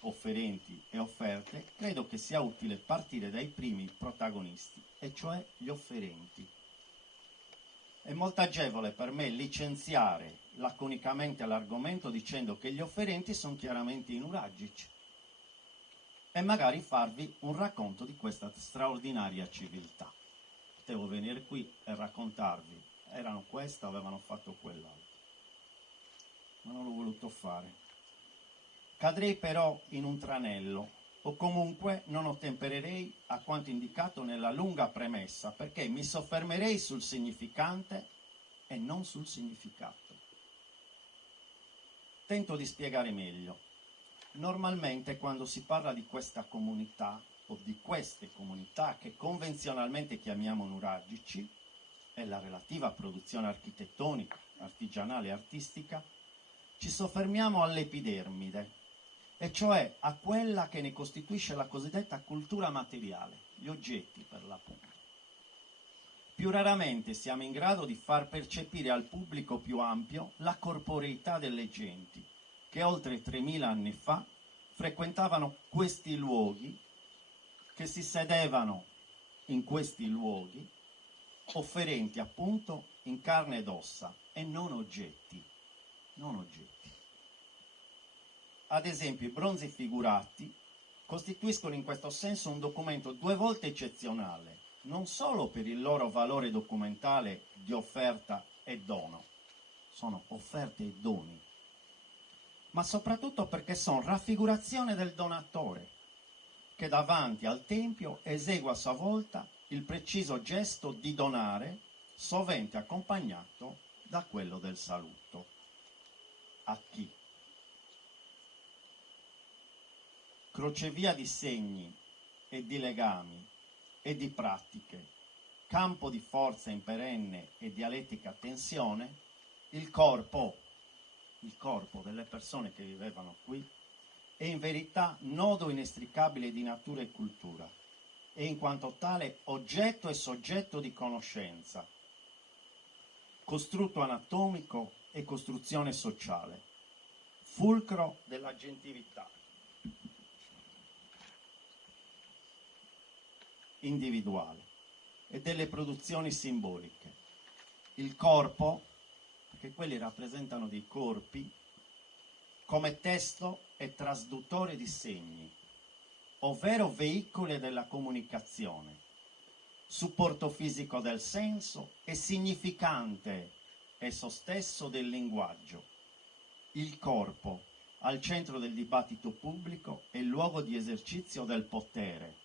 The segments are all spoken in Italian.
offerenti e offerte, credo che sia utile partire dai primi protagonisti, e cioè gli offerenti. È molto agevole per me licenziare laconicamente l'argomento dicendo che gli offerenti sono chiaramente i nuragici e magari farvi un racconto di questa straordinaria civiltà. Potevo venire qui e raccontarvi, erano questo, avevano fatto quell'altro, ma non l'ho voluto fare. Cadrei però in un tranello, o comunque non ottempererei a quanto indicato nella lunga premessa, perché mi soffermerei sul significante e non sul significato. Tento di spiegare meglio. Normalmente quando si parla di questa comunità o di queste comunità che convenzionalmente chiamiamo nuragici e la relativa produzione architettonica, artigianale e artistica, ci soffermiamo all'epidermide, e cioè a quella che ne costituisce la cosiddetta cultura materiale, gli oggetti per l'appunto. Più raramente siamo in grado di far percepire al pubblico più ampio la corporeità delle genti che oltre 3000 anni fa frequentavano questi luoghi, che si sedevano in questi luoghi, offerenti appunto in carne ed ossa e non oggetti, non oggetti. Ad esempio, i bronzi figurati costituiscono in questo senso un documento due volte eccezionale, non solo per il loro valore documentale di offerta e dono, sono offerte e doni, ma soprattutto perché sono raffigurazione del donatore, che davanti al tempio esegue a sua volta il preciso gesto di donare, sovente accompagnato da quello del saluto. A chi? Crocevia di segni e di legami e di pratiche, campo di forza in perenne e dialettica tensione, il corpo delle persone che vivevano qui è in verità nodo inestricabile di natura e cultura, e in quanto tale oggetto e soggetto di conoscenza, costrutto anatomico e costruzione sociale, fulcro della gentilità individuale e delle produzioni simboliche. Il corpo, perché quelli rappresentano dei corpi, come testo e trasduttore di segni, ovvero veicoli della comunicazione, supporto fisico del senso e significante esso stesso del linguaggio. Il corpo, al centro del dibattito pubblico, è luogo di esercizio del potere,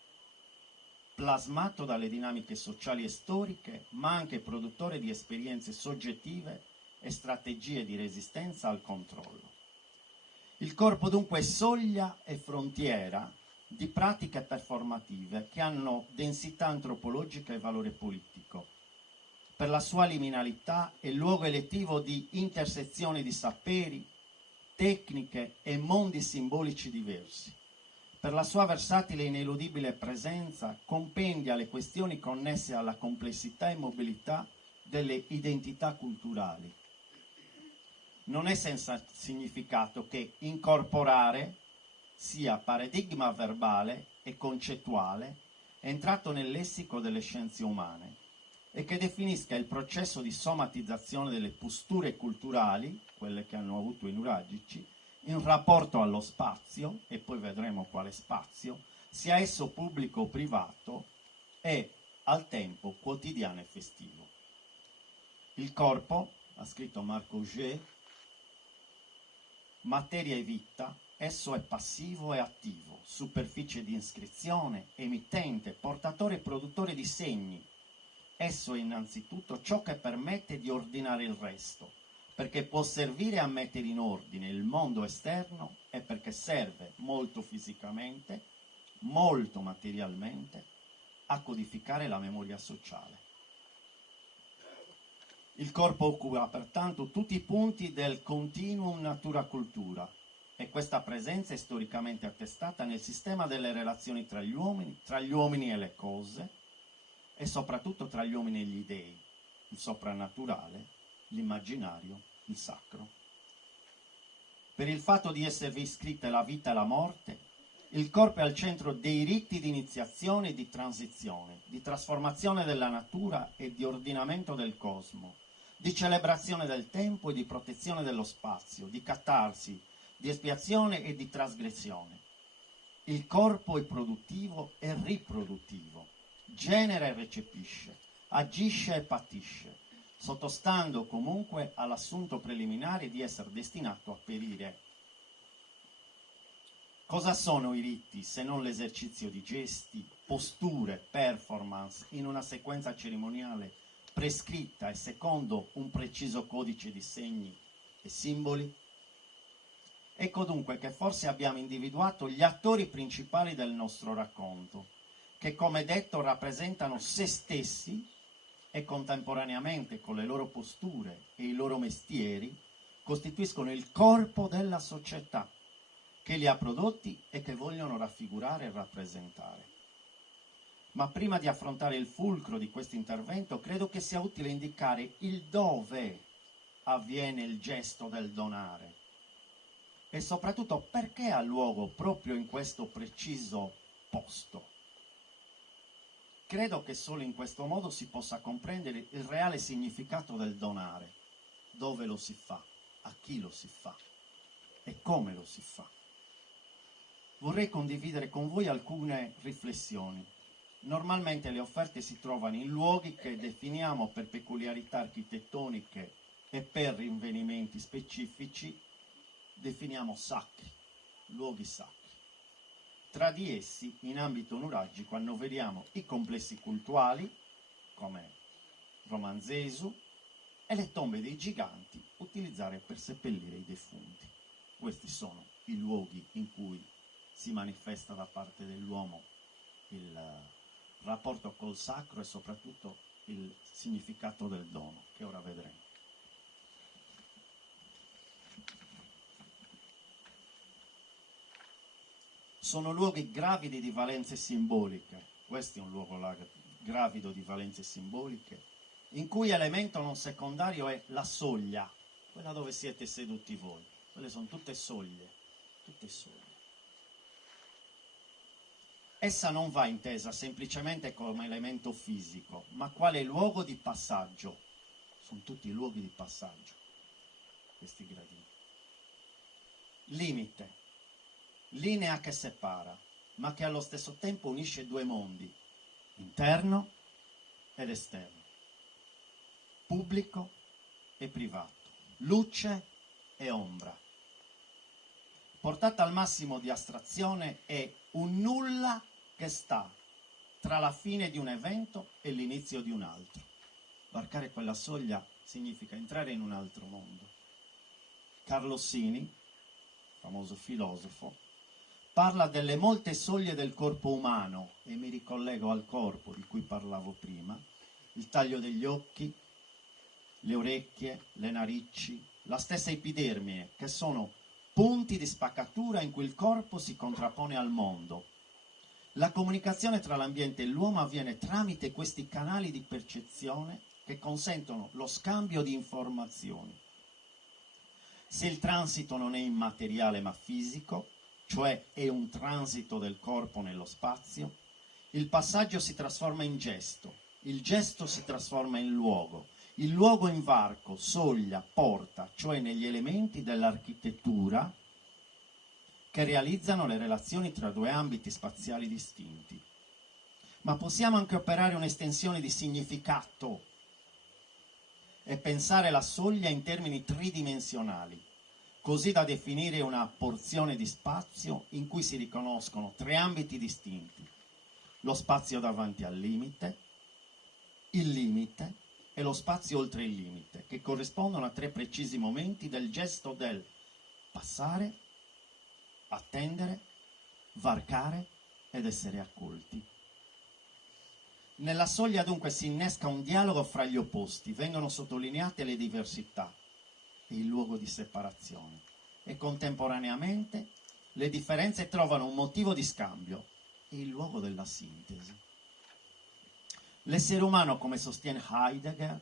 plasmato dalle dinamiche sociali e storiche, ma anche produttore di esperienze soggettive e strategie di resistenza al controllo. Il corpo dunque è soglia e frontiera di pratiche performative che hanno densità antropologica e valore politico. Per la sua liminalità è luogo elettivo di intersezioni di saperi, tecniche e mondi simbolici diversi. Per la sua versatile e ineludibile presenza compendia le questioni connesse alla complessità e mobilità delle identità culturali. Non è senza significato che incorporare sia paradigma verbale e concettuale entrato nel lessico delle scienze umane e che definisca il processo di somatizzazione delle posture culturali, quelle che hanno avuto i nuragici, in rapporto allo spazio, e poi vedremo quale spazio, sia esso pubblico o privato, e al tempo quotidiano e festivo. Il corpo, ha scritto Marc Augé, materia e vita, esso è passivo e attivo, superficie di iscrizione, emittente, portatore e produttore di segni. Esso è innanzitutto ciò che permette di ordinare il resto, perché può servire a mettere in ordine il mondo esterno e perché serve molto fisicamente, molto materialmente, a codificare la memoria sociale. Il corpo occupa pertanto tutti i punti del continuum natura-cultura e questa presenza è storicamente attestata nel sistema delle relazioni tra gli uomini e le cose e soprattutto tra gli uomini e gli dei, il soprannaturale, l'immaginario, il sacro. per il fatto di esservi iscritte la vita e la morte, il corpo è al centro dei riti di iniziazione e di transizione, di trasformazione della natura e di ordinamento del cosmo, di celebrazione del tempo e di protezione dello spazio, di catarsi, di espiazione e di trasgressione. Il corpo è produttivo e riproduttivo, genera e recepisce, agisce e patisce, sottostando comunque all'assunto preliminare di essere destinato a perire. Cosa sono i riti se non l'esercizio di gesti, posture, performance in una sequenza cerimoniale prescritta e secondo un preciso codice di segni e simboli? Ecco dunque che forse abbiamo individuato gli attori principali del nostro racconto, che come detto rappresentano se stessi e contemporaneamente con le loro posture e i loro mestieri costituiscono il corpo della società che li ha prodotti e che vogliono raffigurare e rappresentare. Ma prima di affrontare il fulcro di questo intervento, credo che sia utile indicare il dove avviene il gesto del donare e soprattutto perché ha luogo proprio in questo preciso posto. Credo che solo in questo modo si possa comprendere il reale significato del donare, dove lo si fa, a chi lo si fa e come lo si fa. Vorrei condividere con voi alcune riflessioni. Normalmente le offerte si trovano in luoghi che definiamo per peculiarità architettoniche e per rinvenimenti specifici, definiamo sacri, luoghi sacri. Tra di essi, in ambito nuragico, annoveriamo i complessi cultuali, come Romanzesu, e le tombe dei giganti, utilizzate per seppellire i defunti. Questi sono i luoghi in cui si manifesta da parte dell'uomo il rapporto col sacro e soprattutto il significato del dono, che ora vedremo. Sono luoghi gravidi di valenze simboliche, questo è un luogo gravido di valenze simboliche, in cui elemento non secondario è la soglia, quella dove siete seduti voi. Quelle sono tutte soglie, tutte soglie. Essa non va intesa semplicemente come elemento fisico, ma quale luogo di passaggio. Sono tutti luoghi di passaggio, questi gradini. Limite, linea che separa, ma che allo stesso tempo unisce due mondi, interno ed esterno, pubblico e privato, luce e ombra. Portata al massimo di astrazione è un nulla che sta tra la fine di un evento e l'inizio di un altro. Varcare quella soglia significa entrare in un altro mondo. Carlossini, famoso filosofo, parla delle molte soglie del corpo umano, e mi ricollego al corpo di cui parlavo prima, il taglio degli occhi, le orecchie, le narici, la stessa epidermide, che sono punti di spaccatura in cui il corpo si contrappone al mondo. La comunicazione tra l'ambiente e l'uomo avviene tramite questi canali di percezione che consentono lo scambio di informazioni. Se il transito non è immateriale ma fisico, cioè è un transito del corpo nello spazio, il passaggio si trasforma in gesto, il gesto si trasforma in luogo, il luogo in varco, soglia, porta, cioè negli elementi dell'architettura che realizzano le relazioni tra due ambiti spaziali distinti. Ma possiamo anche operare un'estensione di significato e pensare la soglia in termini tridimensionali, così da definire una porzione di spazio in cui si riconoscono tre ambiti distinti: lo spazio davanti al limite, il limite e lo spazio oltre il limite, che corrispondono a tre precisi momenti del gesto del passare, attendere, varcare ed essere accolti. Nella soglia dunque si innesca un dialogo fra gli opposti, vengono sottolineate le diversità e il luogo di separazione, e contemporaneamente le differenze trovano un motivo di scambio e il luogo della sintesi. L'essere umano, come sostiene Heidegger,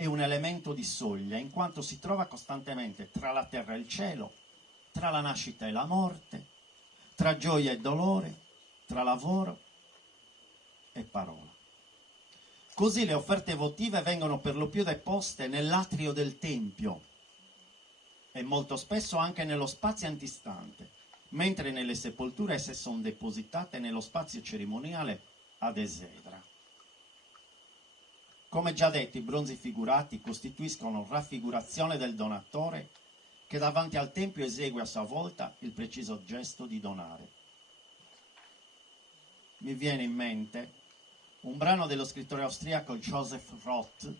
è un elemento di soglia, in quanto si trova costantemente tra la terra e il cielo, tra la nascita e la morte, tra gioia e dolore, tra lavoro e parola. Così le offerte votive vengono per lo più deposte nell'atrio del Tempio e molto spesso anche nello spazio antistante, mentre nelle sepolture esse sono depositate nello spazio cerimoniale ad esedra. Come già detto, i bronzi figurati costituiscono raffigurazione del donatore che davanti al Tempio esegue a sua volta il preciso gesto di donare. Mi viene in mente un brano dello scrittore austriaco Joseph Roth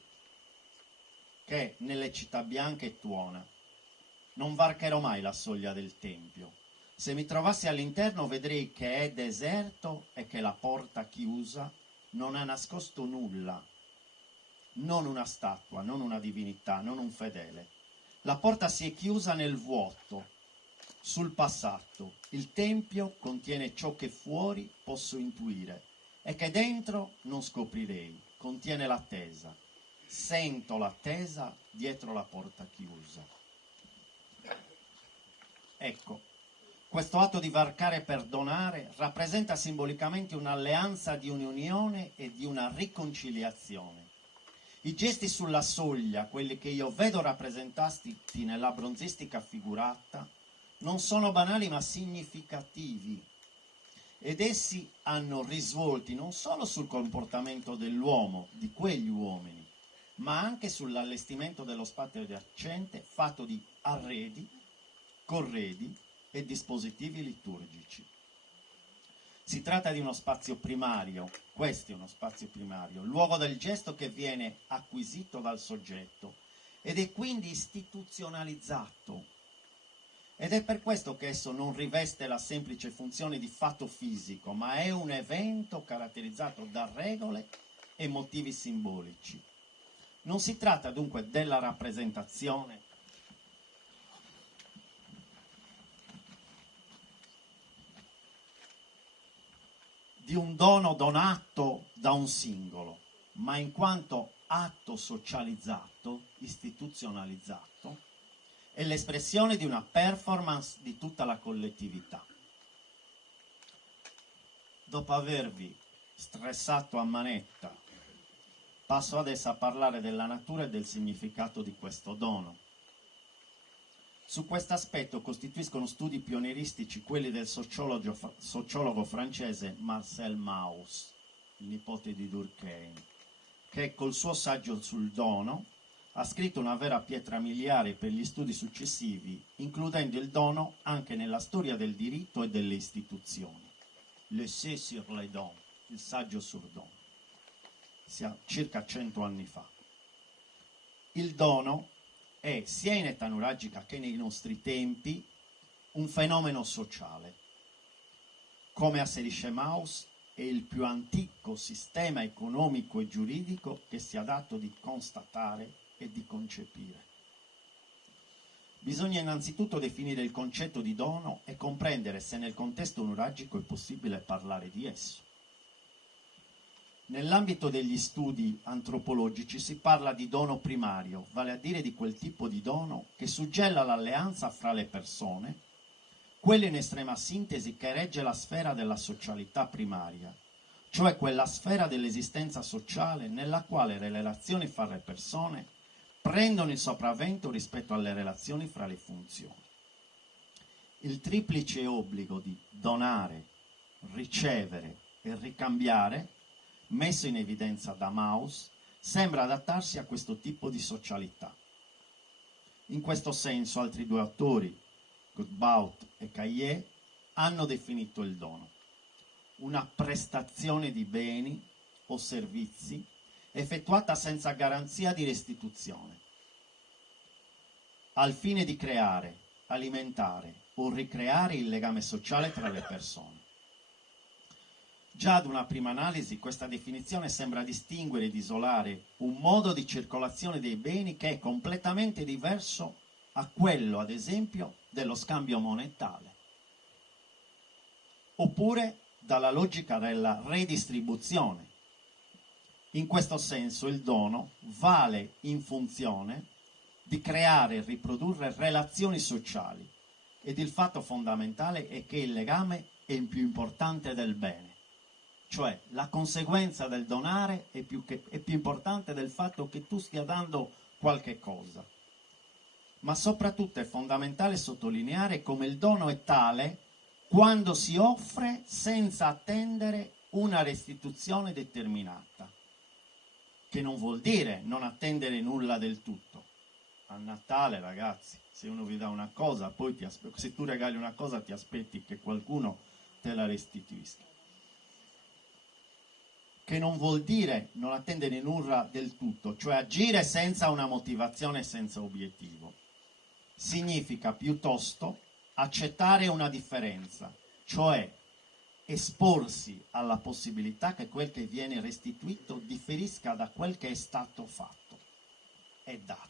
che nelle città bianche tuona: non varcherò mai la soglia del Tempio. Se mi trovassi all'interno vedrei che è deserto e che la porta chiusa non ha nascosto nulla, non una statua, non una divinità, non un fedele. La porta si è chiusa nel vuoto, sul passato. Il Tempio contiene ciò che fuori posso intuire e che dentro non scoprirei. Contiene l'attesa. Sento l'attesa dietro la porta chiusa. Ecco, questo atto di varcare e perdonare rappresenta simbolicamente un'alleanza di un'unione e di una riconciliazione. I gesti sulla soglia, quelli che io vedo rappresentati nella bronzistica figurata, non sono banali ma significativi, ed essi hanno risvolti non solo sul comportamento dell'uomo, di quegli uomini, ma anche sull'allestimento dello spazio adiacente fatto di arredi, corredi e dispositivi liturgici. Si tratta di uno spazio primario, questo è uno spazio primario, luogo del gesto che viene acquisito dal soggetto ed è quindi istituzionalizzato. Ed è per questo che esso non riveste la semplice funzione di fatto fisico, ma è un evento caratterizzato da regole e motivi simbolici. Non si tratta dunque della rappresentazione di un dono donato da un singolo, ma in quanto atto socializzato, istituzionalizzato, è l'espressione di una performance di tutta la collettività. Dopo avervi stressato a manetta, passo adesso a parlare della natura e del significato di questo dono. Su questo aspetto costituiscono studi pionieristici quelli del sociologo francese Marcel Mauss, il nipote di Durkheim, che col suo saggio sul dono ha scritto una vera pietra miliare per gli studi successivi, includendo il dono anche nella storia del diritto e delle istituzioni. L'essai sur les dons, il saggio sul dono, sia circa 100 anni fa. Il dono è, sia in età nuragica che nei nostri tempi, un fenomeno sociale. Come asserisce Mauss, è il più antico sistema economico e giuridico che sia dato di constatare e di concepire. Bisogna innanzitutto definire il concetto di dono e comprendere se nel contesto nuragico è possibile parlare di esso. Nell'ambito degli studi antropologici si parla di dono primario, vale a dire di quel tipo di dono che suggella l'alleanza fra le persone, quello in estrema sintesi che regge la sfera della socialità primaria, cioè quella sfera dell'esistenza sociale nella quale le relazioni fra le persone prendono il sopravvento rispetto alle relazioni fra le funzioni. Il triplice obbligo di donare, ricevere e ricambiare, messo in evidenza da Mauss, sembra adattarsi a questo tipo di socialità. In questo senso altri due autori, Godbout e Caillier, hanno definito il dono una prestazione di beni o servizi effettuata senza garanzia di restituzione, al fine di creare, alimentare o ricreare il legame sociale tra le persone. Già ad una prima analisi questa definizione sembra distinguere ed isolare un modo di circolazione dei beni che è completamente diverso a quello, ad esempio, dello scambio monetale, oppure dalla logica della redistribuzione, In questo senso il dono vale in funzione di creare e riprodurre relazioni sociali, ed il fatto fondamentale è che il legame è il più importante del bene, cioè la conseguenza del donare è più importante del fatto che tu stia dando qualche cosa. Ma soprattutto è fondamentale sottolineare come il dono è tale quando si offre senza attendere una restituzione determinata, che non vuol dire non attendere nulla del tutto. A Natale, ragazzi, se uno vi dà una cosa, poi se tu regali una cosa ti aspetti che qualcuno te la restituisca. Che non vuol dire non attendere nulla del tutto, cioè agire senza una motivazione, senza obiettivo. Significa piuttosto accettare una differenza, cioè esporsi alla possibilità che quel che viene restituito differisca da quel che è stato fatto e dato.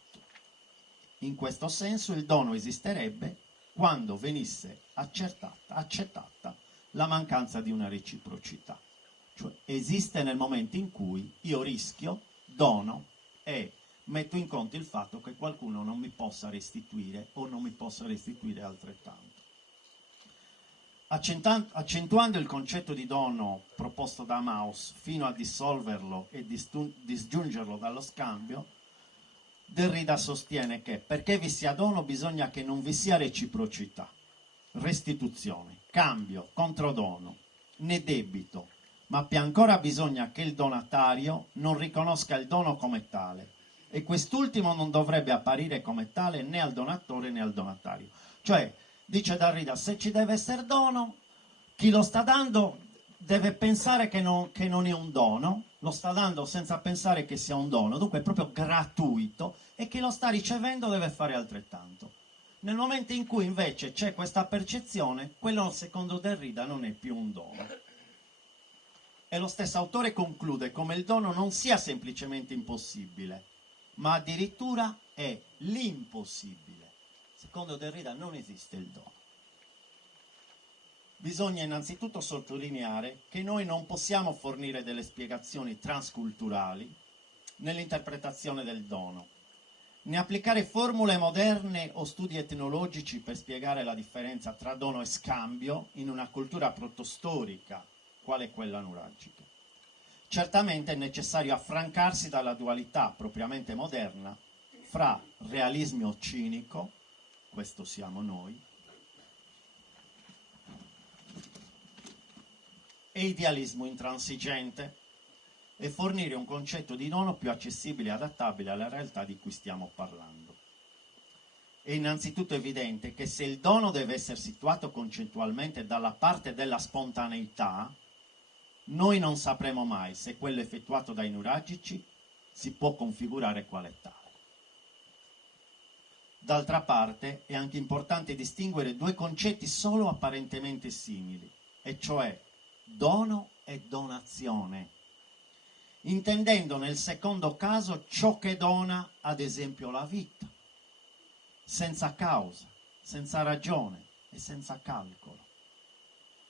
In questo senso il dono esisterebbe quando venisse accettata la mancanza di una reciprocità. Cioè esiste nel momento in cui io rischio, dono e metto in conto il fatto che qualcuno non mi possa restituire o non mi possa restituire altrettanto. Accentuando il concetto di dono proposto da Mauss fino a dissolverlo e disgiungerlo dallo scambio, Derrida sostiene che perché vi sia dono bisogna che non vi sia reciprocità, restituzione, cambio, controdono, né debito, ma più ancora bisogna che il donatario non riconosca il dono come tale, e quest'ultimo non dovrebbe apparire come tale né al donatore né al donatario. Cioè, dice Derrida, se ci deve essere dono, chi lo sta dando deve pensare che non è un dono, lo sta dando senza pensare che sia un dono, dunque è proprio gratuito, e chi lo sta ricevendo deve fare altrettanto. Nel momento in cui invece c'è questa percezione, quello secondo Derrida non è più un dono. E lo stesso autore conclude come il dono non sia semplicemente impossibile, ma addirittura è l'impossibile. Secondo Derrida non esiste il dono. Bisogna innanzitutto sottolineare che noi non possiamo fornire delle spiegazioni transculturali nell'interpretazione del dono, né applicare formule moderne o studi etnologici per spiegare la differenza tra dono e scambio in una cultura protostorica, quale è quella nuragica. Certamente è necessario affrancarsi dalla dualità propriamente moderna fra realismo cinico, questo siamo noi, e idealismo intransigente, e fornire un concetto di dono più accessibile e adattabile alla realtà di cui stiamo parlando. È innanzitutto evidente che se il dono deve essere situato concettualmente dalla parte della spontaneità, noi non sapremo mai se quello effettuato dai nuragici si può configurare quale tale. D'altra parte è anche importante distinguere due concetti solo apparentemente simili, e cioè dono e donazione, intendendo nel secondo caso ciò che dona, ad esempio la vita, senza causa, senza ragione e senza calcolo.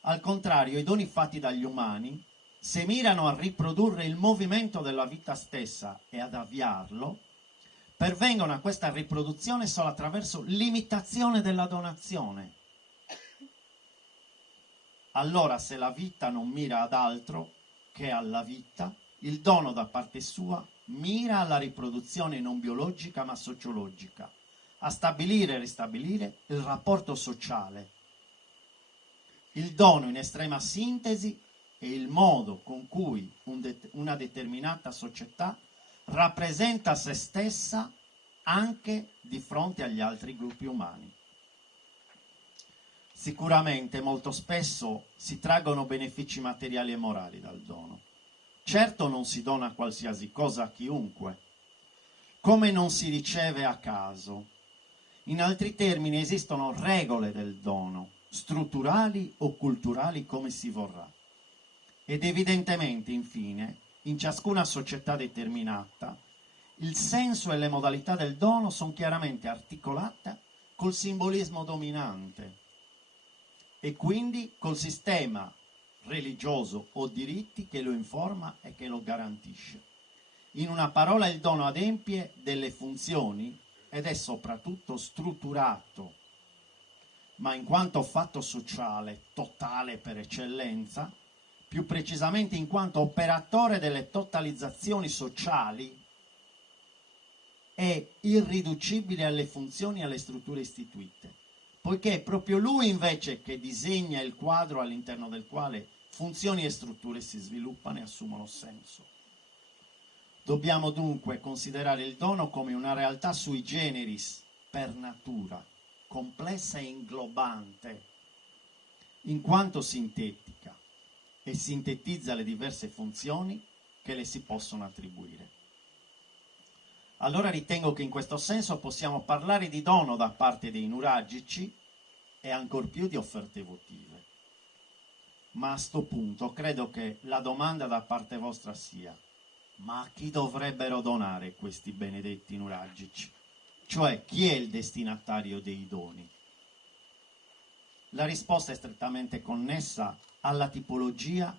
Al contrario, i doni fatti dagli umani, se mirano a riprodurre il movimento della vita stessa e ad avviarlo, pervengono a questa riproduzione solo attraverso l'imitazione della donazione. Allora, se la vita non mira ad altro che alla vita, il dono da parte sua mira alla riproduzione non biologica ma sociologica, a stabilire e ristabilire il rapporto sociale. Il dono, in estrema sintesi, è il modo con cui una determinata società rappresenta se stessa anche di fronte agli altri gruppi umani. Sicuramente molto spesso si traggono benefici materiali e morali dal dono. Certo non si dona qualsiasi cosa a chiunque, come non si riceve a caso. In altri termini esistono regole del dono, strutturali o culturali come si vorrà. Ed evidentemente, infine, in ciascuna società determinata, il senso e le modalità del dono sono chiaramente articolate col simbolismo dominante e quindi col sistema religioso o diritti che lo informa e che lo garantisce. In una parola, il dono adempie delle funzioni ed è soprattutto strutturato, ma in quanto fatto sociale totale per eccellenza, più precisamente in quanto operatore delle totalizzazioni sociali, è irriducibile alle funzioni e alle strutture istituite, poiché è proprio lui invece che disegna il quadro all'interno del quale funzioni e strutture si sviluppano e assumono senso. Dobbiamo dunque considerare il dono come una realtà sui generis, per natura, complessa e inglobante, in quanto sintetica, e sintetizza le diverse funzioni che le si possono attribuire. Allora ritengo che in questo senso possiamo parlare di dono da parte dei nuragici e ancor più di offerte votive. Ma a sto punto credo che la domanda da parte vostra sia: ma a chi dovrebbero donare questi benedetti nuragici? Cioè, chi è il destinatario dei doni? La risposta è strettamente connessa alla tipologia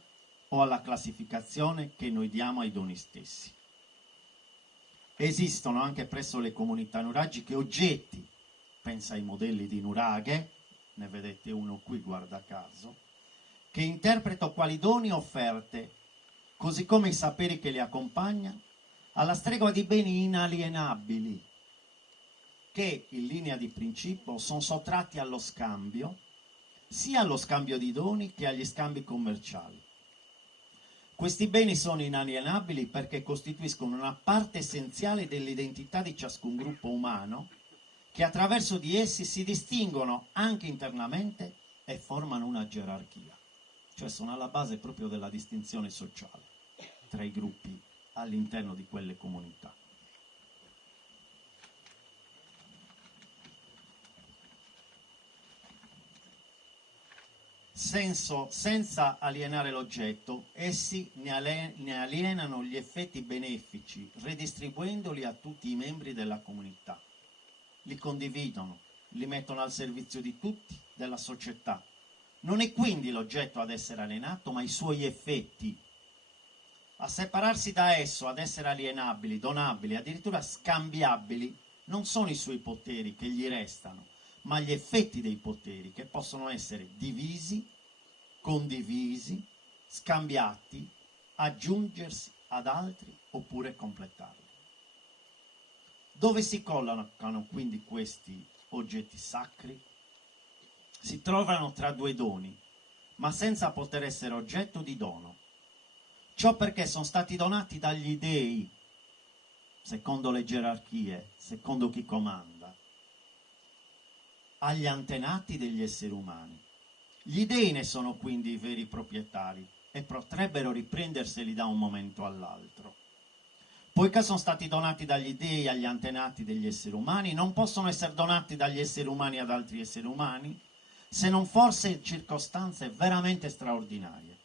o alla classificazione che noi diamo ai doni stessi. Esistono anche presso le comunità nuragiche oggetti, pensa ai modelli di nuraghe, ne vedete uno qui guarda caso, che interpreto quali doni offerte, così come i saperi che li accompagna, alla stregua di beni inalienabili, che in linea di principio sono sottratti allo scambio, sia allo scambio di doni che agli scambi commerciali. Questi beni sono inalienabili perché costituiscono una parte essenziale dell'identità di ciascun gruppo umano, che attraverso di essi si distinguono anche internamente e formano una gerarchia, cioè sono alla base proprio della distinzione sociale tra i gruppi all'interno di quelle comunità. Senza alienare l'oggetto, essi ne alienano gli effetti benefici, redistribuendoli a tutti i membri della comunità. Li condividono, li mettono al servizio di tutti, della società. Non è quindi l'oggetto ad essere alienato, ma i suoi effetti. A separarsi da esso, ad essere alienabili, donabili, addirittura scambiabili, non sono i suoi poteri che gli restano, ma gli effetti dei poteri che possono essere divisi, condivisi, scambiati, aggiungersi ad altri oppure completarli. Dove si collocano quindi questi oggetti sacri? Si trovano tra due doni, ma senza poter essere oggetto di dono. Ciò perché sono stati donati dagli dei, secondo le gerarchie, secondo chi comanda, agli antenati degli esseri umani. Gli dei ne sono quindi i veri proprietari e potrebbero riprenderseli da un momento all'altro. Poiché sono stati donati dagli dei agli antenati degli esseri umani, non possono essere donati dagli esseri umani ad altri esseri umani, se non forse in circostanze veramente straordinarie.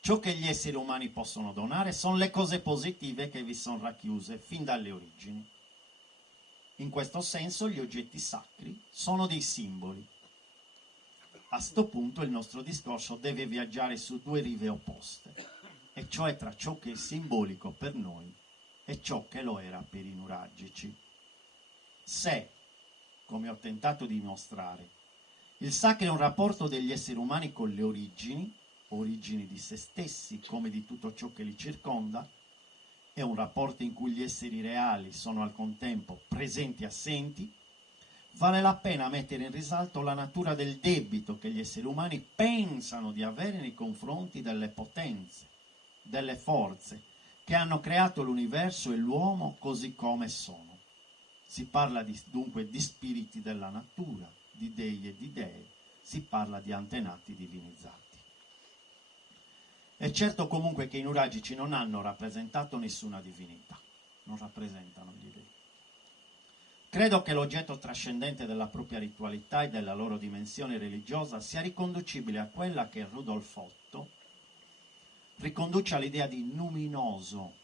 Ciò che gli esseri umani possono donare sono le cose positive che vi sono racchiuse fin dalle origini. In questo senso gli oggetti sacri sono dei simboli. A sto punto il nostro discorso deve viaggiare su due rive opposte, e cioè tra ciò che è simbolico per noi e ciò che lo era per i nuragici. Se, come ho tentato di dimostrare, il sacro è un rapporto degli esseri umani con le origini di se stessi come di tutto ciò che li circonda, è un rapporto in cui gli esseri reali sono al contempo presenti e assenti, vale la pena mettere in risalto la natura del debito che gli esseri umani pensano di avere nei confronti delle potenze, delle forze che hanno creato l'universo e l'uomo così come sono. Si parla dunque di spiriti della natura, di dei e di dee, si parla di antenati divinizzati. È certo comunque che i nuragici non hanno rappresentato nessuna divinità, non rappresentano gli dei. Credo che l'oggetto trascendente della propria ritualità e della loro dimensione religiosa sia riconducibile a quella che Rudolf Otto riconduce all'idea di luminoso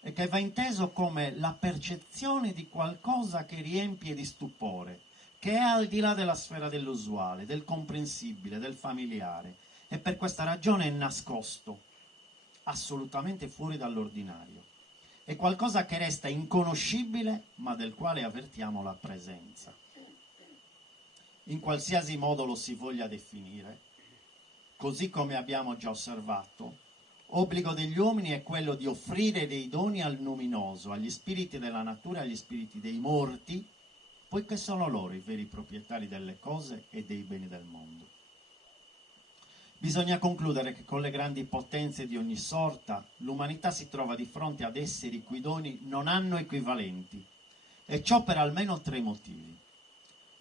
e che va inteso come la percezione di qualcosa che riempie di stupore, che è al di là della sfera dell'usuale, del comprensibile, del familiare, e per questa ragione è nascosto, assolutamente fuori dall'ordinario. è qualcosa che resta inconoscibile ma del quale avvertiamo la presenza. In qualsiasi modo lo si voglia definire, così come abbiamo già osservato, obbligo degli uomini è quello di offrire dei doni al luminoso, agli spiriti della natura e agli spiriti dei morti, poiché sono loro i veri proprietari delle cose e dei beni del mondo. Bisogna concludere che con le grandi potenze di ogni sorta l'umanità si trova di fronte ad esseri cui doni non hanno equivalenti, e ciò per almeno 3 motivi.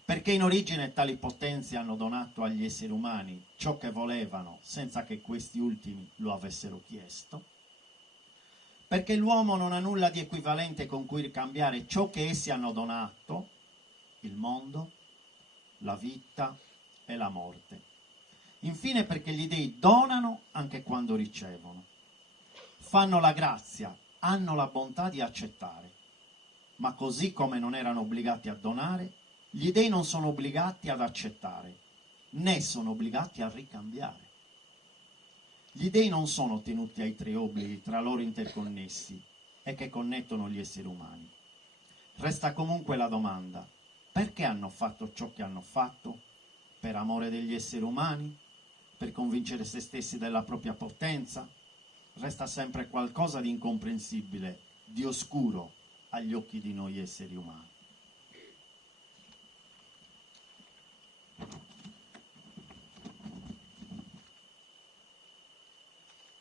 Perché in origine tali potenze hanno donato agli esseri umani ciò che volevano senza che questi ultimi lo avessero chiesto, perché l'uomo non ha nulla di equivalente con cui ricambiare ciò che essi hanno donato, il mondo, la vita e la morte. Infine perché gli dei donano anche quando ricevono, fanno la grazia, hanno la bontà di accettare, ma così come non erano obbligati a donare, gli dei non sono obbligati ad accettare, né sono obbligati a ricambiare. Gli dei non sono tenuti ai 3 obblighi tra loro interconnessi e che connettono gli esseri umani. Resta comunque la domanda: perché hanno fatto ciò che hanno fatto? Per amore degli esseri umani? Per convincere se stessi della propria potenza? Resta sempre qualcosa di incomprensibile, di oscuro agli occhi di noi esseri umani.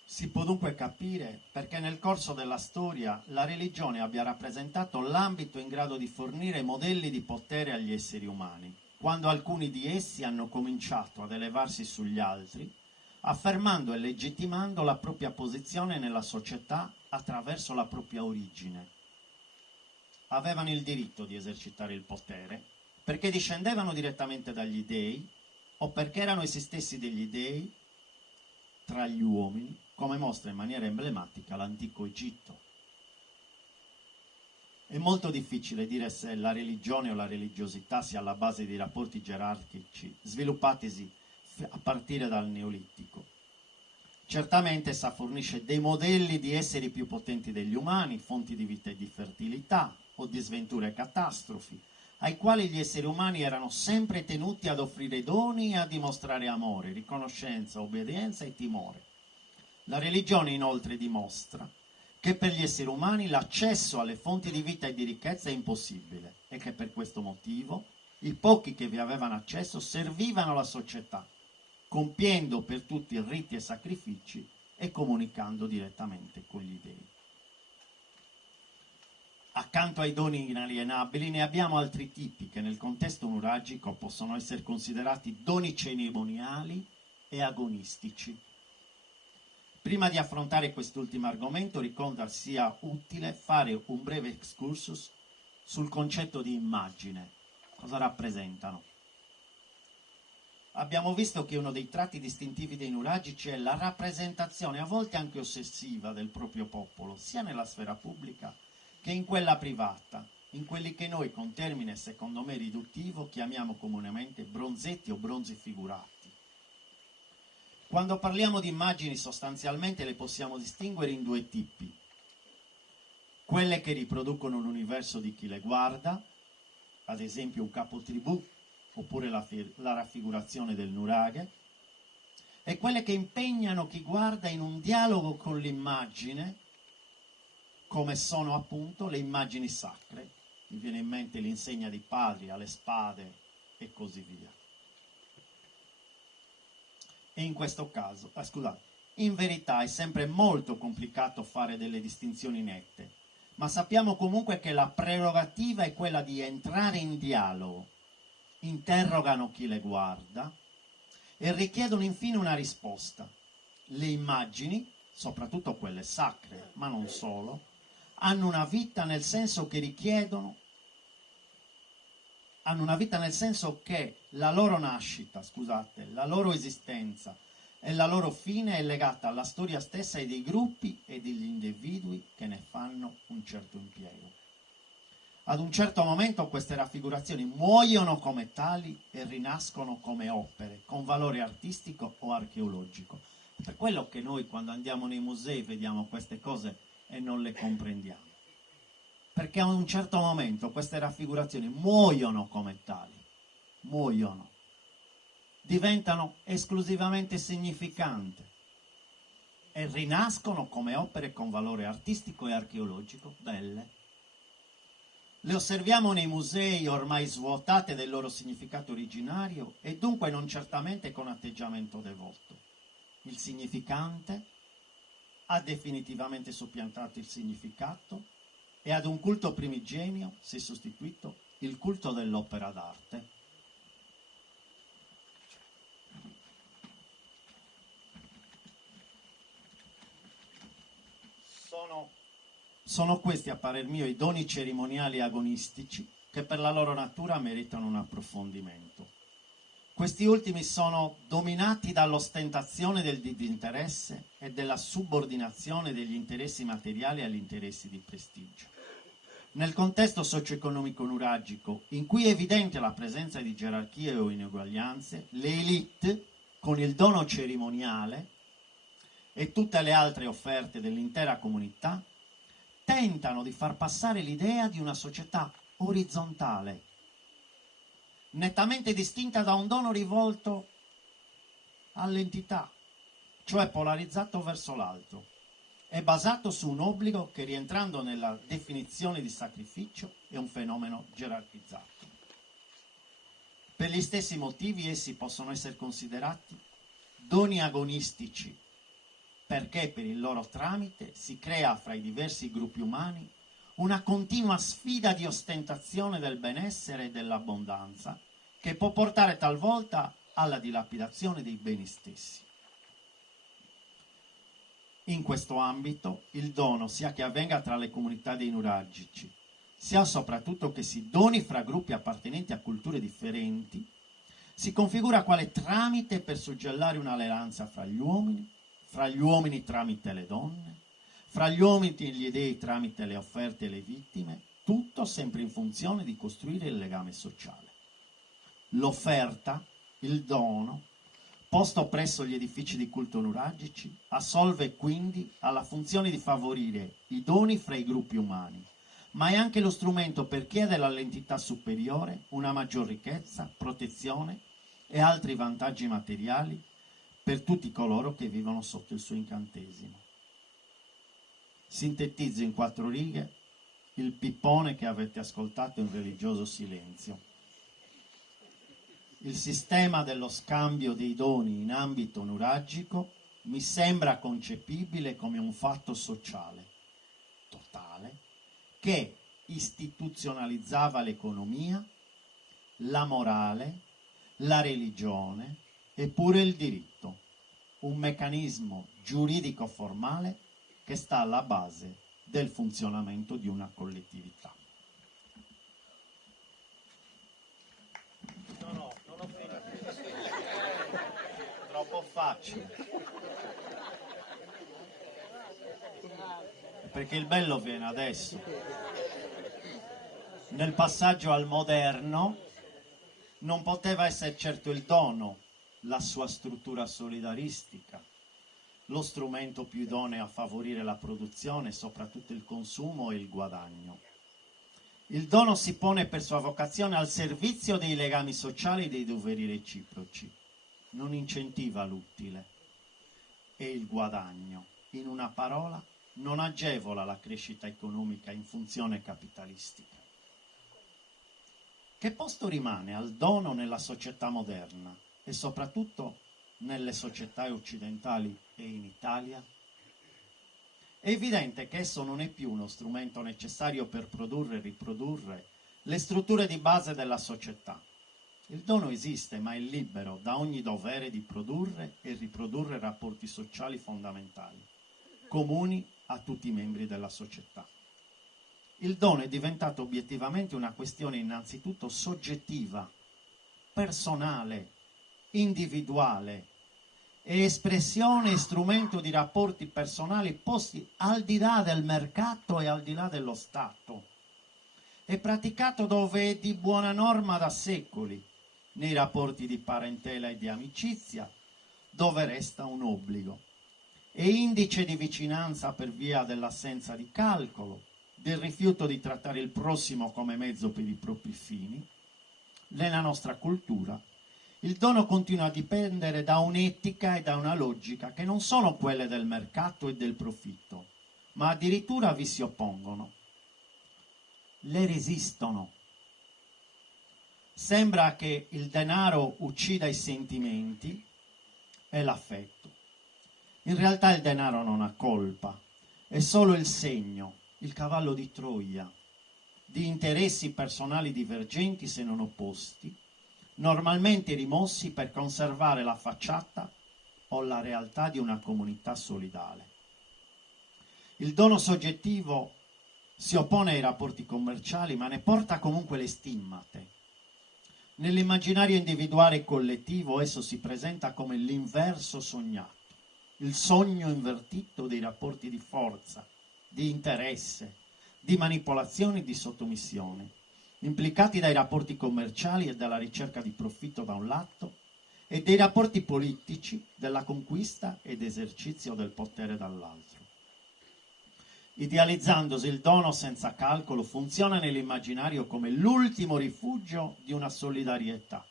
Si può dunque capire perché nel corso della storia la religione abbia rappresentato l'ambito in grado di fornire modelli di potere agli esseri umani, quando alcuni di essi hanno cominciato ad elevarsi sugli altri, affermando e legittimando la propria posizione nella società attraverso la propria origine. Avevano il diritto di esercitare il potere perché discendevano direttamente dagli dei o perché erano essi stessi degli dei tra gli uomini, come mostra in maniera emblematica l'antico Egitto. È molto difficile dire se la religione o la religiosità sia alla base di rapporti gerarchici sviluppatisi a partire dal Neolitico. Certamente essa fornisce dei modelli di esseri più potenti degli umani, fonti di vita e di fertilità o di sventure e catastrofi, ai quali gli esseri umani erano sempre tenuti ad offrire doni e a dimostrare amore, riconoscenza, obbedienza e timore. La religione inoltre dimostra che per gli esseri umani l'accesso alle fonti di vita e di ricchezza è impossibile e che per questo motivo i pochi che vi avevano accesso servivano la società, compiendo per tutti riti e sacrifici e comunicando direttamente con gli dei. Accanto ai doni inalienabili ne abbiamo altri tipi che nel contesto nuragico possono essere considerati doni cerimoniali e agonistici. Prima di affrontare quest'ultimo argomento ricordo sia utile fare un breve excursus sul concetto di immagine. Cosa rappresentano? Abbiamo visto che uno dei tratti distintivi dei nuragici è la rappresentazione, a volte anche ossessiva, del proprio popolo, sia nella sfera pubblica che in quella privata, in quelli che noi, con termine secondo me riduttivo, chiamiamo comunemente bronzetti o bronzi figurati. Quando parliamo di immagini sostanzialmente le possiamo distinguere in 2 tipi: quelle che riproducono l'universo di chi le guarda, ad esempio un capotribù oppure la raffigurazione del nuraghe, e quelle che impegnano chi guarda in un dialogo con l'immagine, come sono appunto le immagini sacre. Mi viene in mente l'insegna di Patria, le spade e così via. E in questo caso, in verità è sempre molto complicato fare delle distinzioni nette, ma sappiamo comunque che la prerogativa è quella di entrare in dialogo, interrogano chi le guarda e richiedono infine una risposta. Le immagini, soprattutto quelle sacre, ma non solo, hanno una vita nel senso che la loro nascita, la loro esistenza e la loro fine è legata alla storia stessa e dei gruppi e degli individui che ne fanno un certo impiego. Ad un certo momento queste raffigurazioni muoiono come tali e rinascono come opere, con valore artistico o archeologico. Per quello che noi quando andiamo nei musei vediamo queste cose e non le comprendiamo. perché a un certo momento queste raffigurazioni muoiono come tali, muoiono, diventano esclusivamente significanti e rinascono come opere con valore artistico e archeologico belle. Le osserviamo nei musei ormai svuotate del loro significato originario e dunque non certamente con atteggiamento devoto. Il significante ha definitivamente soppiantato il significato e ad un culto primigenio si è sostituito il culto dell'opera d'arte. Sono questi, a parer mio, i doni cerimoniali agonistici che per la loro natura meritano un approfondimento. Questi ultimi sono dominati dall'ostentazione del disinteresse e dalla subordinazione degli interessi materiali agli interessi di prestigio. Nel contesto socio-economico nuragico, in cui è evidente la presenza di gerarchie o ineguaglianze, le élite, con il dono cerimoniale e tutte le altre offerte dell'intera comunità, tentano di far passare l'idea di una società orizzontale, nettamente distinta da un dono rivolto all'entità, cioè polarizzato verso l'alto, e basato su un obbligo che, rientrando nella definizione di sacrificio, è un fenomeno gerarchizzato. Per gli stessi motivi essi possono essere considerati doni agonistici, perché per il loro tramite si crea fra i diversi gruppi umani una continua sfida di ostentazione del benessere e dell'abbondanza che può portare talvolta alla dilapidazione dei beni stessi. In questo ambito il dono, sia che avvenga tra le comunità dei nuragici, sia soprattutto che si doni fra gruppi appartenenti a culture differenti, si configura quale tramite per suggellare un'alleanza fra gli uomini tramite le donne, fra gli uomini e gli dei tramite le offerte e le vittime, tutto sempre in funzione di costruire il legame sociale. L'offerta, il dono, posto presso gli edifici di culto nuragici, assolve quindi alla funzione di favorire i doni fra i gruppi umani, ma è anche lo strumento per chiedere all'entità superiore una maggior ricchezza, protezione e altri vantaggi materiali per tutti coloro che vivono sotto il suo incantesimo. Sintetizzo in 4 righe il pippone che avete ascoltato in religioso silenzio. Il sistema dello scambio dei doni in ambito nuragico mi sembra concepibile come un fatto sociale, totale, che istituzionalizzava l'economia, la morale, la religione e pure il diritto, un meccanismo giuridico formale che sta alla base del funzionamento di una collettività. No, non ho finito. Troppo facile. Perché il bello viene adesso. Nel passaggio al moderno non poteva essere certo il dono, la sua struttura solidaristica, lo strumento più idoneo a favorire la produzione, soprattutto il consumo e il guadagno. Il dono si pone per sua vocazione al servizio dei legami sociali e dei doveri reciproci, non incentiva l'utile e il guadagno. In una parola, non agevola la crescita economica in funzione capitalistica. Che posto rimane al dono nella società moderna e soprattutto nelle società occidentali e in Italia? È evidente che esso non è più uno strumento necessario per produrre e riprodurre le strutture di base della società. Il dono esiste, ma è libero da ogni dovere di produrre e riprodurre rapporti sociali fondamentali, comuni a tutti i membri della società. Il dono è diventato obiettivamente una questione innanzitutto soggettiva, personale, individuale, è espressione e strumento di rapporti personali posti al di là del mercato e al di là dello Stato. È praticato dove è di buona norma da secoli, nei rapporti di parentela e di amicizia, dove resta un obbligo. È indice di vicinanza per via dell'assenza di calcolo, del rifiuto di trattare il prossimo come mezzo per i propri fini. Nella nostra cultura il dono continua a dipendere da un'etica e da una logica che non sono quelle del mercato e del profitto, ma addirittura vi si oppongono, le resistono. Sembra che il denaro uccida i sentimenti e l'affetto. In realtà il denaro non ha colpa, è solo il segno, il cavallo di Troia, di interessi personali divergenti se non opposti, normalmente rimossi per conservare la facciata o la realtà di una comunità solidale. Il dono soggettivo si oppone ai rapporti commerciali, ma ne porta comunque le stimmate. Nell'immaginario individuale e collettivo esso si presenta come l'inverso sognato, il sogno invertito dei rapporti di forza, di interesse, di manipolazione e di sottomissione, implicati dai rapporti commerciali e dalla ricerca di profitto da un lato, e dei rapporti politici della conquista ed esercizio del potere dall'altro. Idealizzandosi il dono senza calcolo funziona nell'immaginario come l'ultimo rifugio di una solidarietà,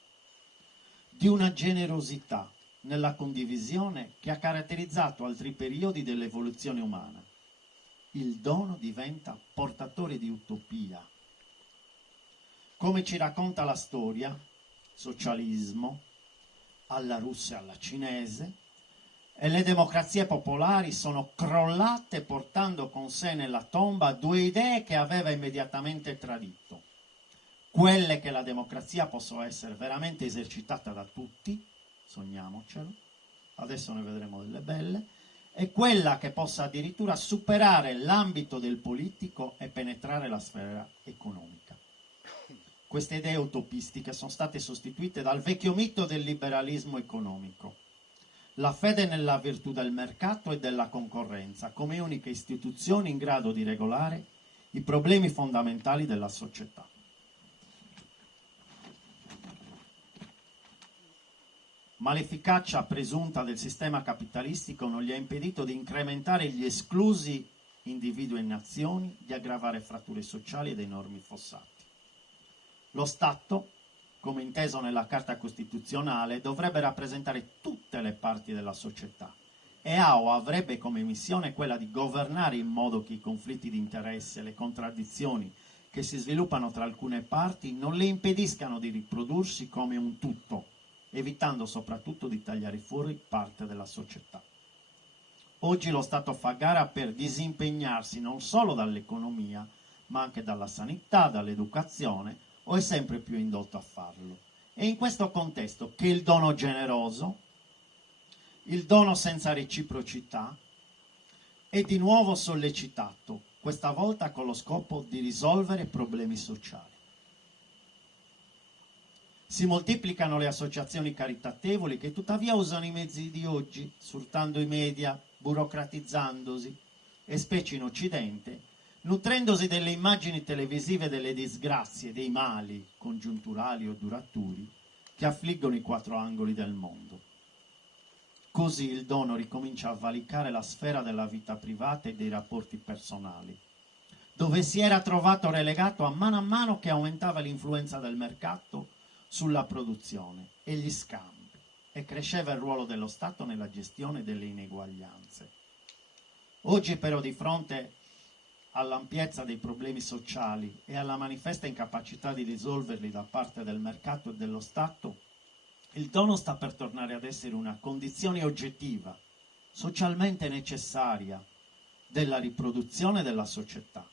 di una generosità nella condivisione che ha caratterizzato altri periodi dell'evoluzione umana. Il dono diventa portatore di utopia. Come ci racconta la storia, socialismo, alla russa e alla cinese, e le democrazie popolari sono crollate portando con sé nella tomba due idee che aveva immediatamente tradito. Quelle che la democrazia possa essere veramente esercitata da tutti, sogniamocelo, adesso ne vedremo delle belle, e quella che possa addirittura superare l'ambito del politico e penetrare la sfera economica. Queste idee utopistiche sono state sostituite dal vecchio mito del liberalismo economico, la fede nella virtù del mercato e della concorrenza come unica istituzione in grado di regolare i problemi fondamentali della società. Ma l'efficacia presunta del sistema capitalistico non gli ha impedito di incrementare gli esclusi individui e nazioni, di aggravare fratture sociali ed enormi fossati. Lo Stato, come inteso nella Carta Costituzionale, dovrebbe rappresentare tutte le parti della società e ha o avrebbe come missione quella di governare in modo che i conflitti di interesse e le contraddizioni che si sviluppano tra alcune parti non le impediscano di riprodursi come un tutto, evitando soprattutto di tagliare fuori parte della società. Oggi lo Stato fa gara per disimpegnarsi non solo dall'economia, ma anche dalla sanità, dall'educazione, o è sempre più indotto a farlo. E in questo contesto che il dono generoso, il dono senza reciprocità, è di nuovo sollecitato, questa volta con lo scopo di risolvere problemi sociali. Si moltiplicano le associazioni caritatevoli che tuttavia usano i mezzi di oggi, sfruttando i media, burocratizzandosi, e specie in Occidente, nutrendosi delle immagini televisive delle disgrazie, dei mali congiunturali o duraturi che affliggono i quattro angoli del mondo. Così il dono ricomincia a valicare la sfera della vita privata e dei rapporti personali, dove si era trovato relegato a mano che aumentava l'influenza del mercato sulla produzione e gli scambi e cresceva il ruolo dello Stato nella gestione delle ineguaglianze. Oggi però, di fronte all'ampiezza dei problemi sociali e alla manifesta incapacità di risolverli da parte del mercato e dello Stato, il dono sta per tornare ad essere una condizione oggettiva, socialmente necessaria, della riproduzione della società.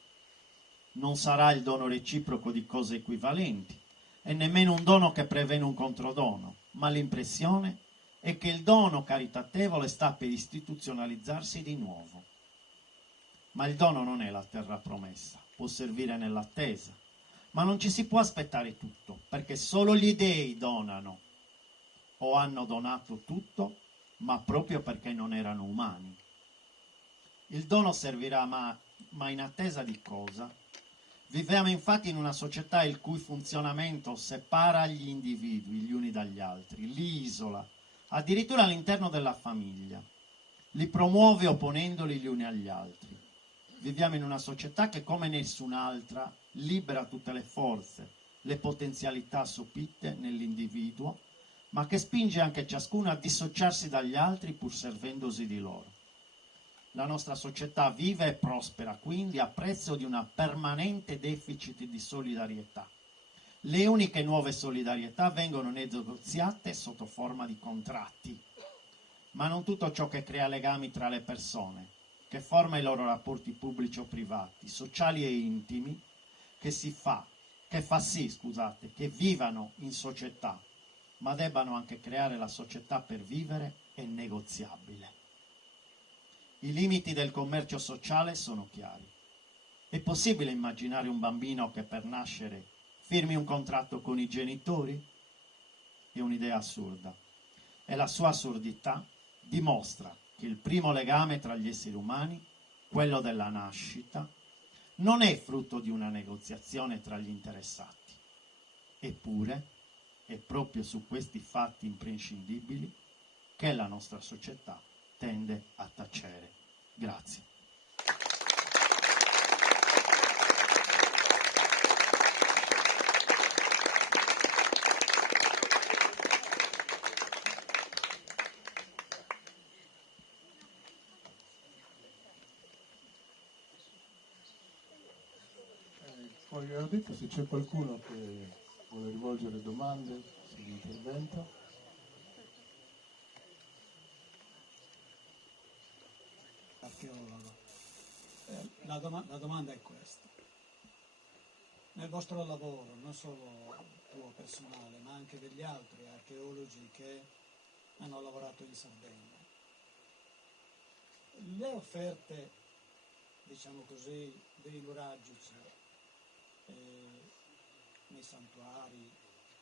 Non sarà il dono reciproco di cose equivalenti e nemmeno un dono che prevede un controdono, ma l'impressione è che il dono caritatevole sta per istituzionalizzarsi di nuovo. Ma il dono non è la terra promessa, può servire nell'attesa, ma non ci si può aspettare tutto, perché solo gli dei donano o hanno donato tutto, ma proprio perché non erano umani. Il dono servirà, ma in attesa di cosa? Viviamo infatti in una società il cui funzionamento separa gli individui gli uni dagli altri, li isola, addirittura all'interno della famiglia, li promuove opponendoli gli uni agli altri. Viviamo in una società che, come nessun'altra, libera tutte le forze, le potenzialità sopite nell'individuo, ma che spinge anche ciascuno a dissociarsi dagli altri pur servendosi di loro. La nostra società vive e prospera quindi a prezzo di una permanente deficit di solidarietà. Le uniche nuove solidarietà vengono negoziate sotto forma di contratti, ma non tutto ciò che crea legami tra le persone, che forma i loro rapporti pubblici o privati, sociali e intimi, che fa sì, scusate, che vivano in società, ma debbano anche creare la società per vivere, è negoziabile. I limiti del commercio sociale sono chiari. È possibile immaginare un bambino che per nascere firmi un contratto con i genitori? È un'idea assurda. E la sua assurdità dimostra che il primo legame tra gli esseri umani, quello della nascita, non è frutto di una negoziazione tra gli interessati. Eppure è proprio su questi fatti imprescindibili che la nostra società tende a tacere. Grazie. Come vi avevo detto, se c'è qualcuno che vuole rivolgere domande sull'intervento. Archeologo. La domanda è questa. Nel vostro lavoro, non solo tuo personale, ma anche degli altri archeologi che hanno lavorato in Sardegna, le offerte, diciamo così, dei nuragici nei santuari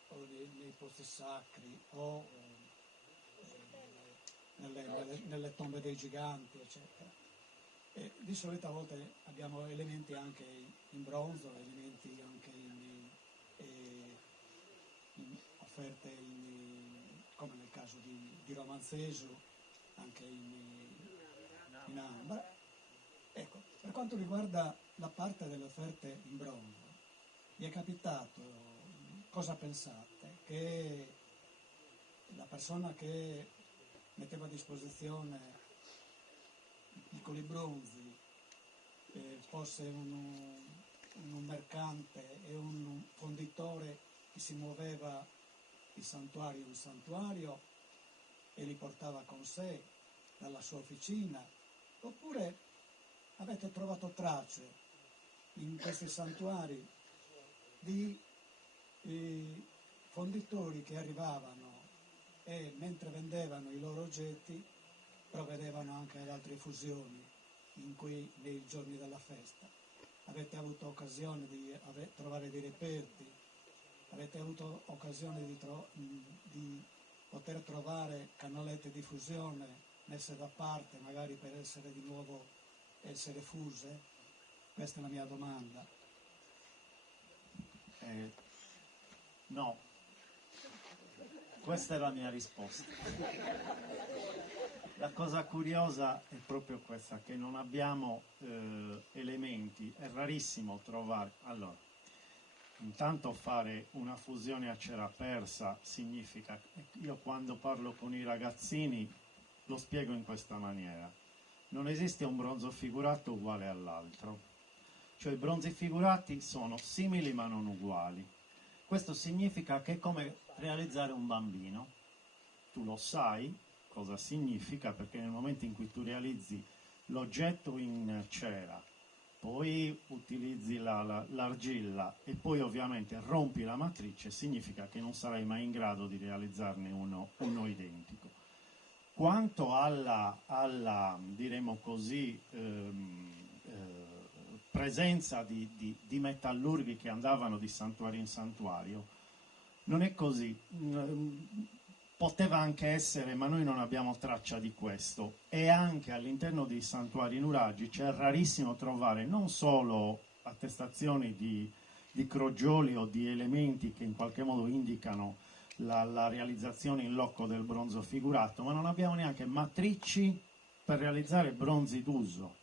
o nei posti sacri o nelle tombe dei giganti, eccetera. E di solito a volte abbiamo elementi anche in bronzo, elementi anche in offerte come nel caso di Romanzesu, anche in ambra. Ecco, per quanto riguarda la parte delle offerte in bronzo, vi è capitato, cosa pensate, che la persona che metteva a disposizione i piccoli bronzi fosse un mercante e un fonditore che si muoveva di santuario in santuario e li portava con sé dalla sua officina, oppure avete trovato tracce in questi santuari di fonditori che arrivavano e mentre vendevano i loro oggetti provvedevano anche ad altre fusioni nei giorni della festa. Avete avuto occasione di trovare dei reperti, avete avuto occasione di poter trovare cannolette di fusione messe da parte magari per essere di nuovo fuse? Questa è la mia domanda. No, questa è la mia risposta. La cosa curiosa è proprio questa, che non abbiamo elementi, è rarissimo trovare. Allora, intanto fare una fusione a cera persa significa, io quando parlo con i ragazzini lo spiego in questa maniera: non esiste un bronzo figurato uguale all'altro, cioè i bronzi figurati sono simili ma non uguali. Questo significa che è come realizzare un bambino. Tu lo sai cosa significa, perché nel momento in cui tu realizzi l'oggetto in cera, poi utilizzi l'argilla e poi ovviamente rompi la matrice, significa che non sarai mai in grado di realizzarne uno identico. Quanto alla diremo così, presenza di metallurghi che andavano di santuario in santuario, non è così. Poteva anche essere, ma noi non abbiamo traccia di questo. E anche all'interno dei santuari nuragici è rarissimo trovare non solo attestazioni di crogioli o di elementi che in qualche modo indicano la realizzazione in loco del bronzo figurato, ma non abbiamo neanche matrici per realizzare bronzi d'uso.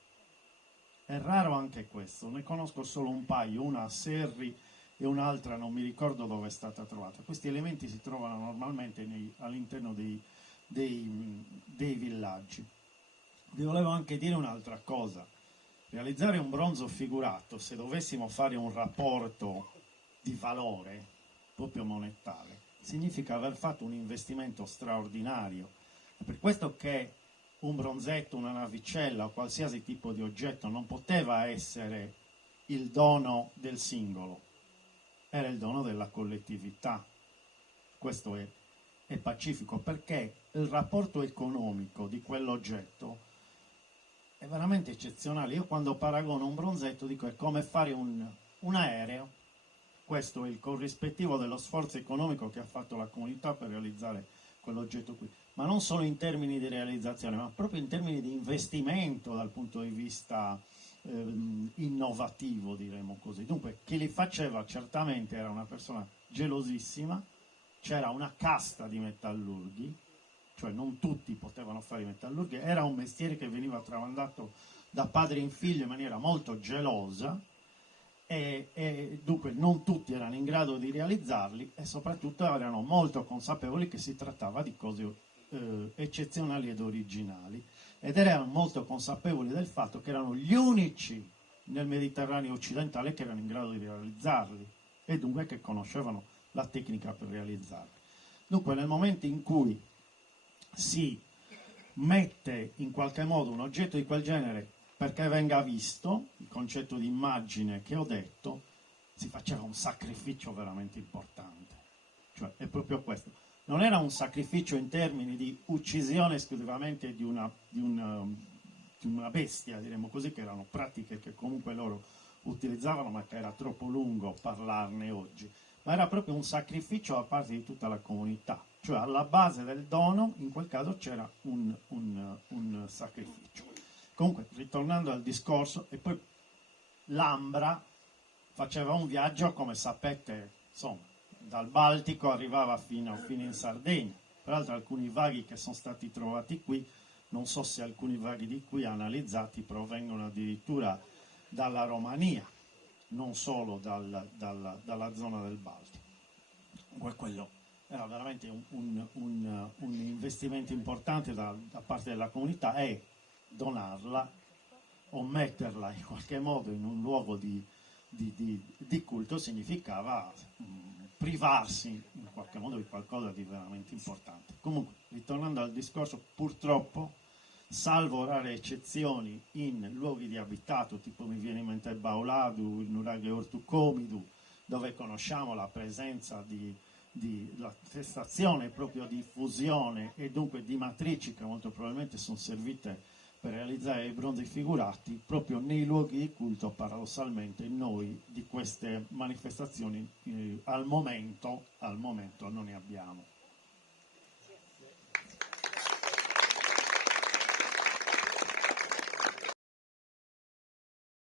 È raro anche questo, ne conosco solo un paio, una a Serri e un'altra non mi ricordo dove è stata trovata. Questi elementi si trovano normalmente all'interno dei villaggi. Vi volevo anche dire un'altra cosa. Realizzare un bronzo figurato, se dovessimo fare un rapporto di valore, proprio monetario, significa aver fatto un investimento straordinario. È per questo che un bronzetto, una navicella o qualsiasi tipo di oggetto non poteva essere il dono del singolo, era il dono della collettività. Questo è pacifico, perché il rapporto economico di quell'oggetto è veramente eccezionale. Io quando paragono un bronzetto dico è come fare un aereo. Questo è il corrispettivo dello sforzo economico che ha fatto la comunità per realizzare quell'oggetto qui, ma non solo in termini di realizzazione, ma proprio in termini di investimento dal punto di vista innovativo, diremo così. Dunque, chi li faceva certamente era una persona gelosissima, c'era una casta di metallurghi, cioè non tutti potevano fare i metallurghi, era un mestiere che veniva tramandato da padre in figlio in maniera molto gelosa, e dunque non tutti erano in grado di realizzarli e soprattutto erano molto consapevoli che si trattava di cose eccezionali ed originali, ed erano molto consapevoli del fatto che erano gli unici nel Mediterraneo occidentale che erano in grado di realizzarli e dunque che conoscevano la tecnica per realizzarli. Dunque nel momento in cui si mette in qualche modo un oggetto di quel genere perché venga visto, il concetto di immagine che ho detto, si faceva un sacrificio veramente importante. Cioè è proprio questo. Non era un sacrificio in termini di uccisione esclusivamente di una bestia, diremmo così, che erano pratiche che comunque loro utilizzavano, ma che era troppo lungo parlarne oggi, ma era proprio un sacrificio da parte di tutta la comunità. Cioè alla base del dono, in quel caso, c'era un sacrificio. Comunque, ritornando al discorso, e poi l'Ambra faceva un viaggio, come sapete, insomma, dal Baltico arrivava fino in Sardegna. Peraltro alcuni vaghi che sono stati trovati qui, non so se alcuni vaghi di qui analizzati provengono addirittura dalla Romania, non solo dalla zona del Baltico. Comunque quello era veramente un investimento importante da parte della comunità, e donarla o metterla in qualche modo in un luogo di culto significava privarsi in qualche modo di qualcosa di veramente importante. Comunque, ritornando al discorso, purtroppo, salvo rare eccezioni in luoghi di abitato, tipo mi viene in mente il Bauladu, il Nuraghe Ortucomidu, dove conosciamo la presenza la testazione proprio di fusione e dunque di matrici che molto probabilmente sono servite per realizzare i bronzi figurati, proprio nei luoghi di culto paradossalmente noi di queste manifestazioni al momento non ne abbiamo.